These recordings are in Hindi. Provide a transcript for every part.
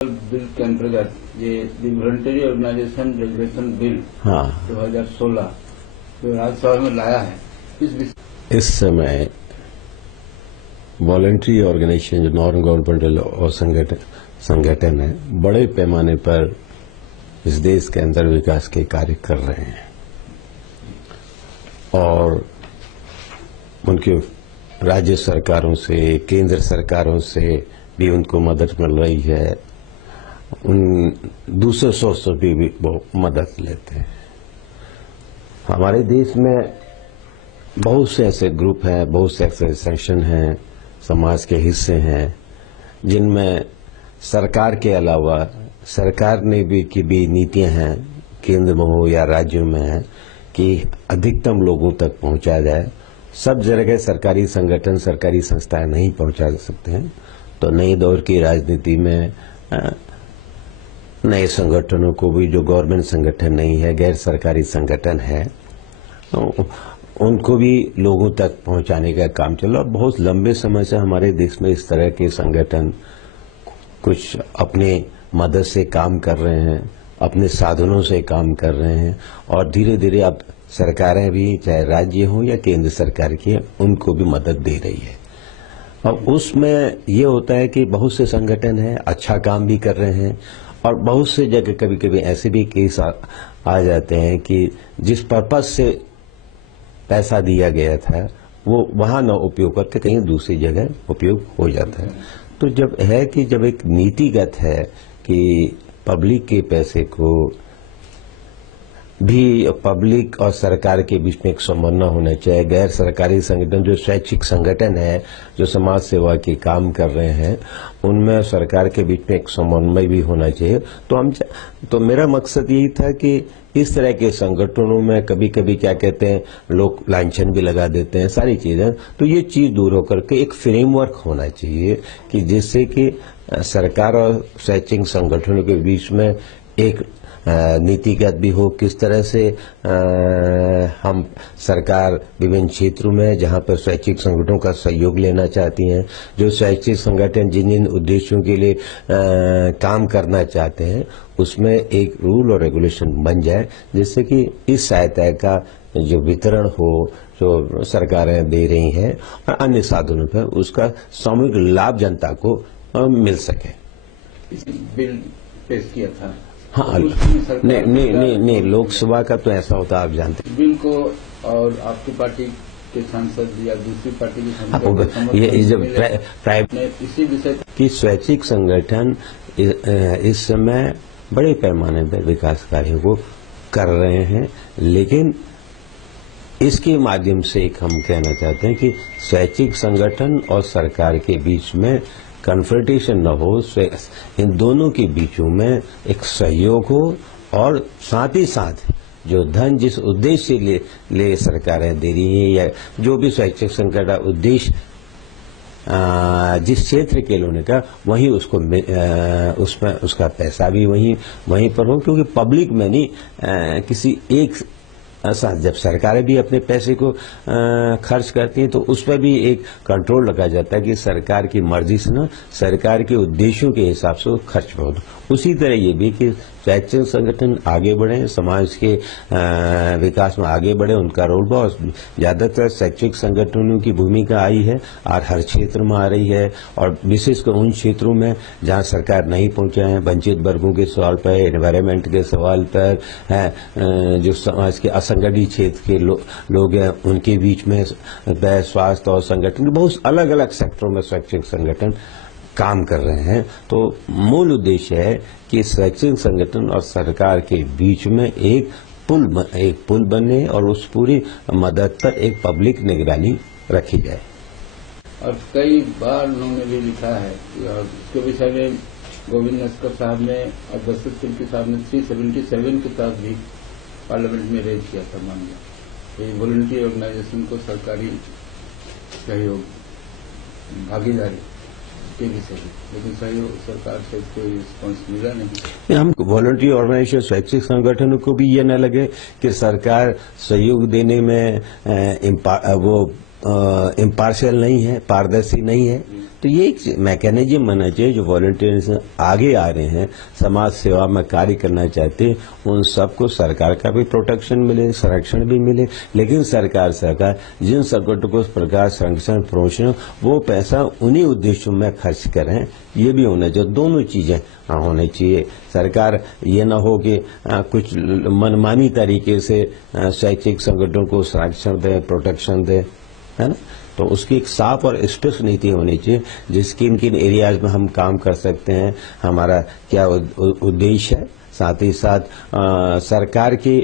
बिल के अंतर्गत ये वॉलंटरी ऑर्गेनाइजेशन रेगुलेशन बिल 2016 जो राज्यसभा में लाया है इस समय वॉलंटरी ऑर्गेनाइजेशन जो नॉन गवर्नमेंटल और संगठन है बड़े पैमाने पर इस देश के अंदर विकास के कार्य कर रहे हैं और उनके राज्य सरकारों से केंद्र सरकारों से भी उनको मदद मिल रही है। उन दूसरे सोर्स से भी वो मदद लेते हैं। हमारे देश में बहुत से ऐसे ग्रुप हैं, बहुत से ऐसे सेक्शन हैं, समाज के हिस्से हैं जिनमें सरकार के अलावा सरकार ने भी की भी नीतियां हैं, केंद्र में हो या राज्यों में है कि अधिकतम लोगों तक पहुंचाया जाए। सब जगह सरकारी संगठन सरकारी संस्थाएं नहीं पहुंचा सकते हैं, तो नए दौर की राजनीति में नए संगठनों को भी, जो गवर्नमेंट संगठन नहीं है, गैर सरकारी संगठन है, तो उनको भी लोगों तक पहुंचाने का काम चल रहा है। बहुत लंबे समय से हमारे देश में इस तरह के संगठन कुछ अपने मदद से काम कर रहे हैं, अपने साधनों से काम कर रहे हैं और धीरे धीरे अब सरकारें भी, चाहे राज्य हो या केंद्र सरकार की, उनको भी मदद दे रही है। और उसमें ये होता है कि बहुत से संगठन हैं, अच्छा काम भी कर रहे हैं और बहुत से जगह कभी कभी ऐसे भी केस आ जाते हैं कि जिस पर्पज से पैसा दिया गया था वो वहां न उपयोग करके कहीं दूसरी जगह उपयोग हो जाता है। तो जब है कि जब एक नीतिगत है कि पब्लिक के पैसे को भी पब्लिक और सरकार के बीच में एक समन्वय होना चाहिए। गैर सरकारी संगठन जो स्वैच्छिक संगठन है, जो समाज सेवा के काम कर रहे हैं, उनमें सरकार के बीच में एक समन्वय भी होना चाहिए। तो मेरा मकसद यही था कि इस तरह के संगठनों में कभी कभी क्या कहते हैं, लोग लांछन भी लगा देते हैं, सारी चीजें, तो ये चीज दूर होकर के एक फ्रेमवर्क होना चाहिए कि जिससे कि सरकार और स्वैच्छिक संगठनों के बीच में एक नीतिगत भी हो, किस तरह से हम सरकार विभिन्न क्षेत्रों में जहां पर स्वैच्छिक संगठनों का सहयोग लेना चाहती हैं, जो स्वैच्छिक संगठन जिन जिन उद्देश्यों के लिए काम करना चाहते हैं, उसमें एक रूल और रेगुलेशन बन जाए जिससे कि इस सहायता का जो वितरण हो, जो सरकारें दे रही हैं और अन्य साधनों पर उसका सामूहिक लाभ जनता को मिल सके। बिल पेश किया था। हाँ, नहीं, लोकसभा का तो ऐसा होता है, आप जानते हैं। बिल को और आपकी पार्टी के सांसद या दूसरी पार्टी के सांसद ये जब प्राइवेट इसी विषय की स्वैच्छिक संगठन इस समय बड़े पैमाने पर विकास कार्यों को कर रहे हैं, लेकिन इसके माध्यम से एक हम कहना चाहते हैं कि स्वैच्छिक संगठन और सरकार के बीच में कन्फ्रंटेशन न हो, इन दोनों के बीचों में एक सहयोग हो और साथ ही साथ जो धन जिस उद्देश्य से ले सरकारें दे रही हैं या जो भी स्वैच्छिक संगठन उद्देश्य जिस क्षेत्र के लोगों का, वहीं उसको उसमें उसका पैसा भी वहीं पर हो, क्योंकि पब्लिक में नहीं किसी एक जब सरकारें भी अपने पैसे को खर्च करती हैं तो उस पर भी एक कंट्रोल रखा जाता है कि सरकार की मर्जी से ना, सरकार के उद्देश्यों के हिसाब से वो खर्च हो। उसी तरह ये भी कि स्वैच्छिक संगठन आगे बढ़े, समाज के विकास में आगे बढ़े, उनका रोल बहुत ज्यादातर स्वैच्छिक संगठनों की भूमिका आई है और हर क्षेत्र में आ रही है, और विशेषकर उन क्षेत्रों में जहां सरकार नहीं पहुंचा है, वंचित वर्गों के सवाल पर, एनवायरमेंट के सवाल पर है, जो समाज के असंगठित क्षेत्र के लोग हैं उनके बीच में, स्वास्थ्य और संगठन, बहुत अलग अलग सेक्टरों में स्वैच्छिक संगठन काम कर रहे हैं। तो मूल उद्देश्य है कि स्वैच्छिक संगठन और सरकार के बीच में एक पुल बने और उस पूरी मदद पर एक पब्लिक निगरानी रखी जाए। और कई बार उन्होंने भी लिखा है और इसके विषय में गोविंद नस्कर साहब ने और दशरथ तिर्की साहब ने 377 के तहत भी पार्लियामेंट में रेज किया था मामला, ये वॉलंटरी ऑर्गेनाइजेशन को सरकारी सहयोग, भागीदारी के विषय में, लेकिन सहयोग सरकार से कोई रिस्पॉन्स मिला नहीं। हम वॉलंटरी ऑर्गेनाइजेशन स्वैच्छिक संगठनों को भी ये न लगे कि सरकार सहयोग देने में वो इम्पार्शियल नहीं है, पारदर्शी नहीं है। तो ये एक मैकेनिज्म बनना चाहिए जो वॉलंटियर्स आगे आ रहे हैं, समाज सेवा में कार्य करना चाहते हैं, उन सबको सरकार का भी प्रोटेक्शन मिले, संरक्षण भी मिले। लेकिन सरकार जिन संगठनों को प्रकार संरक्षण प्रोमोशन वो पैसा उन्हीं उद्देश्यों में खर्च करें, ये भी होना चाहिए। दोनों चीजें होनी चाहिए। सरकार ये न हो कि कुछ मनमानी तरीके से शैक्षिक संगठनों को संरक्षण दे, प्रोटेक्शन दे, है ना। तो उसकी एक साफ और स्पष्ट नीति होनी चाहिए, किन किन एरियाज में हम काम कर सकते हैं, हमारा क्या उद्देश्य है। साथ ही साथ सरकार के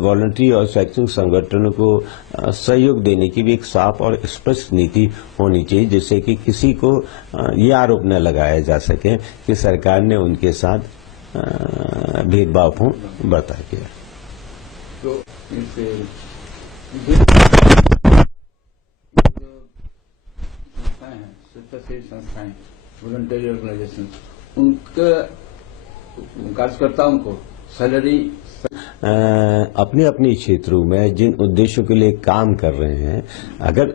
वॉलंटरी और शैक्षणिक संगठनों को सहयोग देने की भी एक साफ और स्पष्ट नीति होनी चाहिए, जिससे कि किसी को ये आरोप न लगाया जा सके कि सरकार ने उनके साथ भेदभावपूर्ण बर्ताव किया। तो स्वच्छासेवी संस्थाएं, वॉलंटरी ऑर्गेनाइजेशन, उनके कार्यकर्ताओं को सैलरी अपने अपने क्षेत्रों में जिन उद्देश्यों के लिए काम कर रहे हैं, अगर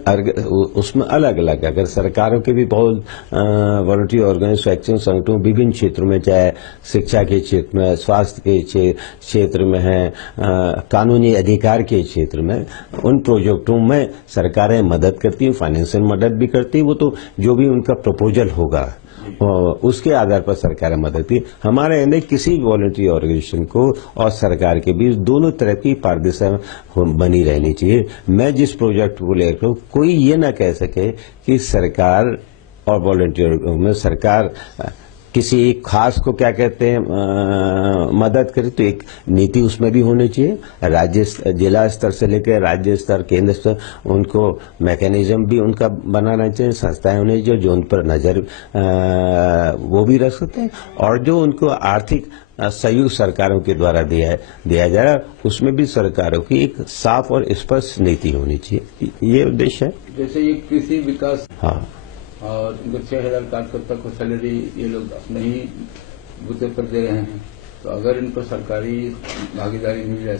उसमें अलग अलग, अगर सरकारों के भी बहुत वॉलंटरी ऑर्गेनाइजेशन संगठनों विभिन्न क्षेत्रों में, चाहे शिक्षा के क्षेत्र में, स्वास्थ्य के क्षेत्र में है, कानूनी अधिकार के क्षेत्र में, उन प्रोजेक्टों में सरकारें मदद करती हैं, फाइनेंशियल मदद भी करती है। वो तो जो भी उनका प्रपोजल होगा उसके आधार पर सरकार मदद की। हमारे अंदर किसी भी वॉलंटरी ऑर्गेनाइजेशन को और सरकार के बीच दोनों तरह की पारदर्शिता बनी रहनी चाहिए। मैं जिस प्रोजेक्ट को लेकर कोई ये ना कह सके कि सरकार और वॉलंटरी में सरकार किसी एक खास को क्या कहते हैं मदद करे, तो एक नीति उसमें भी होनी चाहिए। जिला स्तर से लेकर राज्य स्तर, केंद्र स्तर, उनको मैकेनिज्म भी उनका बनाना चाहिए। संस्थाएं होनी चाहिए जो उन पर नजर वो भी रख सकते हैं, और जो उनको आर्थिक सहयोग सरकारों के द्वारा दिया जा रहा है, उसमें भी सरकारों की एक साफ और स्पष्ट नीति होनी चाहिए। ये उद्देश्य है। जैसे ये कृषि विकास, हाँ, और इनको 6,000 कार्यकर्ता को सैलरी ये लोग अपने ही बूते पर दे रहे हैं, तो अगर इनको सरकारी भागीदारी मिल जाए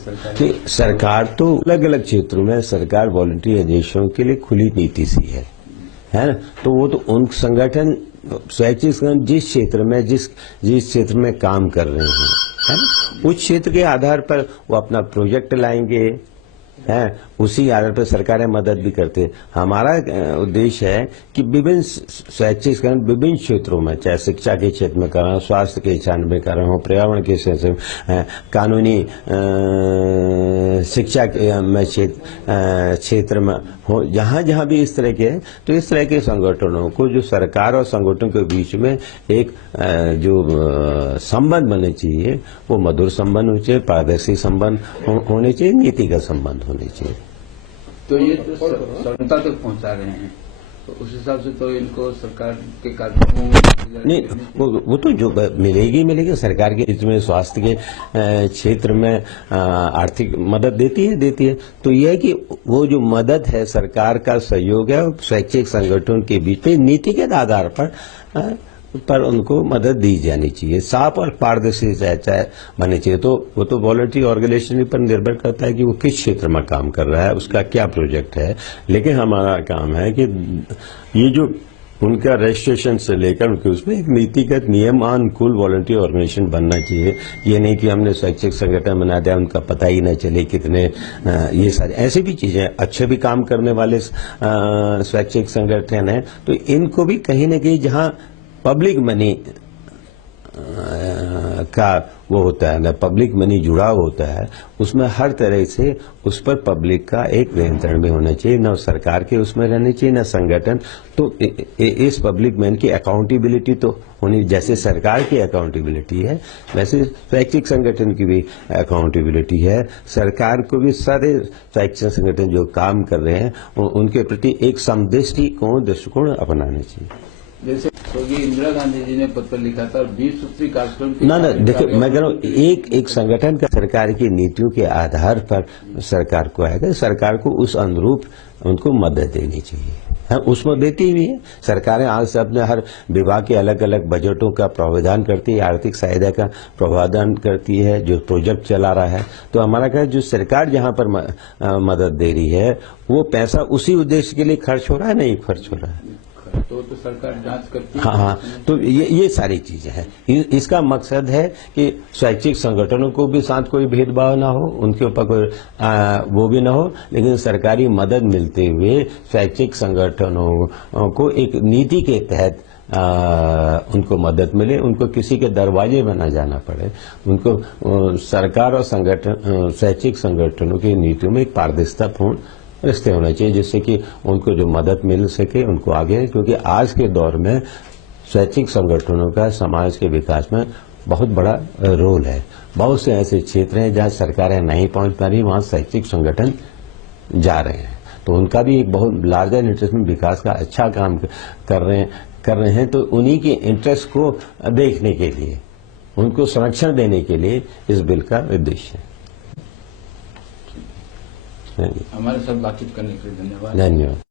सरकार तो अलग अलग क्षेत्रों में सरकार वॉलंटरी एजेंसियों के लिए खुली नीति सी है ना। तो वो तो उन संगठन स्वैच्छिक संगठन जिस क्षेत्र में काम कर रहे हैं, है ना, उस क्षेत्र के आधार पर वो अपना प्रोजेक्ट लाएंगे, है, उसी आधार पर सरकारें मदद भी करते हैं। हमारा उद्देश्य है कि विभिन्न स्वैच्छिक संगठन विभिन्न क्षेत्रों में, चाहे शिक्षा के क्षेत्र में कर रहा हो, स्वास्थ्य के क्षेत्र में कर रहा हो, पर्यावरण के क्षेत्र में, कानूनी शिक्षा में क्षेत्र में हो, जहां जहां भी इस तरह के हैं, तो इस तरह के संगठनों को जो सरकार और संगठनों के बीच में एक जो संबंध बनने चाहिए, वो मधुर संबंध होने चाहिए, पारदर्शी संबंध होने चाहिए, नीति का संबंध होने चाहिए। तो ये तो जनता तक पहुंचा रहे हैं, तो उस हिसाब से तो इनको सरकार के कार्यक्रमों नहीं, वो तो जो मिलेगी सरकार के क्षेत्र में, स्वास्थ्य के क्षेत्र में आर्थिक मदद देती है। तो यह है कि वो जो मदद है, सरकार का सहयोग है, शैक्षिक संगठन के बीच में नीति के आधार पर उनको मदद दी जानी चाहिए, साफ और पारदर्शी बननी चाहिए। तो वो तो वॉलंटरी ऑर्गेनाइजेशन पर निर्भर करता है कि वो किस क्षेत्र में काम कर रहा है, उसका क्या प्रोजेक्ट है। लेकिन हमारा काम है कि ये जो उनका रजिस्ट्रेशन से लेकर उनके उसमें एक नीतिगत नियमानुकूल वॉलंटरी ऑर्गेनाइजेशन बनना चाहिए। ये नहीं कि हमने शैक्षिक संगठन बना दिया, उनका पता ही न चले कितने, ये सारे ऐसी भी चीजें, अच्छे भी काम करने वाले शैक्षिक संगठन हैं, तो इनको भी कहीं न कहीं जहां पब्लिक मनी का वो होता है ना, पब्लिक मनी जुड़ा होता है, उसमें हर तरह से उस पर पब्लिक का एक नियंत्रण भी होना चाहिए, न सरकार के उसमें रहने चाहिए, न संगठन। तो इस पब्लिक मनी की अकाउंटेबिलिटी तो होनी, जैसे सरकार की अकाउंटेबिलिटी है वैसे शैक्षिक संगठन की भी अकाउंटेबिलिटी है। सरकार को भी सारे शैक्षिक संगठन जो काम कर रहे हैं उनके प्रति एक दृष्टिकोण अपनाना चाहिए। जैसे इंदिरा गांधी जी ने पत्र लिखा था, 20 सूत्री कार्यक्रम ना देखिए, मैं कह रहा हूँ एक संगठन का सरकार की नीतियों के आधार पर सरकार को आएगा, सरकार को उस अनुरूप उनको मदद देनी चाहिए। है, उसमें देती भी है। सरकारें आज से अपने हर विभाग के अलग अलग बजटों का प्रावधान करती है, आर्थिक सहायता का प्रावधान करती है, जो प्रोजेक्ट चला रहा है। तो हमारा क्या है, जो सरकार जहां पर मदद दे रही है वो पैसा उसी उद्देश्य के लिए खर्च हो रहा है, नहीं खर्च हो रहा है। तो सरकार जांच करती है। हाँ, तो ये सारी चीजें हैं। इसका मकसद है कि स्वैच्छिक संगठनों को भी साथ कोई भेदभाव ना हो, उनके ऊपर कोई वो भी ना हो, लेकिन सरकारी मदद मिलते हुए स्वैच्छिक संगठनों को एक नीति के तहत उनको मदद मिले, उनको किसी के दरवाजे में न जाना पड़े, उनको सरकार और संगठन स्वैच्छिक संगठनों की नीतियों में एक पारदर्शितापूर्ण रिश्ते होने चाहिए, जिससे कि उनको जो मदद मिल सके उनको आगे। क्योंकि आज के दौर में स्वैच्छिक संगठनों का समाज के विकास में बहुत बड़ा रोल है। बहुत से ऐसे क्षेत्र हैं जहां सरकारें नहीं पहुंच पा रही, वहां स्वैच्छिक संगठन जा रहे हैं, तो उनका भी एक बहुत लार्जर इंटरेस्ट में विकास का अच्छा काम कर रहे हैं। तो उन्हीं के इंटरेस्ट को देखने के लिए, उनको संरक्षण देने के लिए इस बिल का उद्देश्य है। हमारे साथ बातचीत करने के लिए धन्यवाद। धन्यवाद।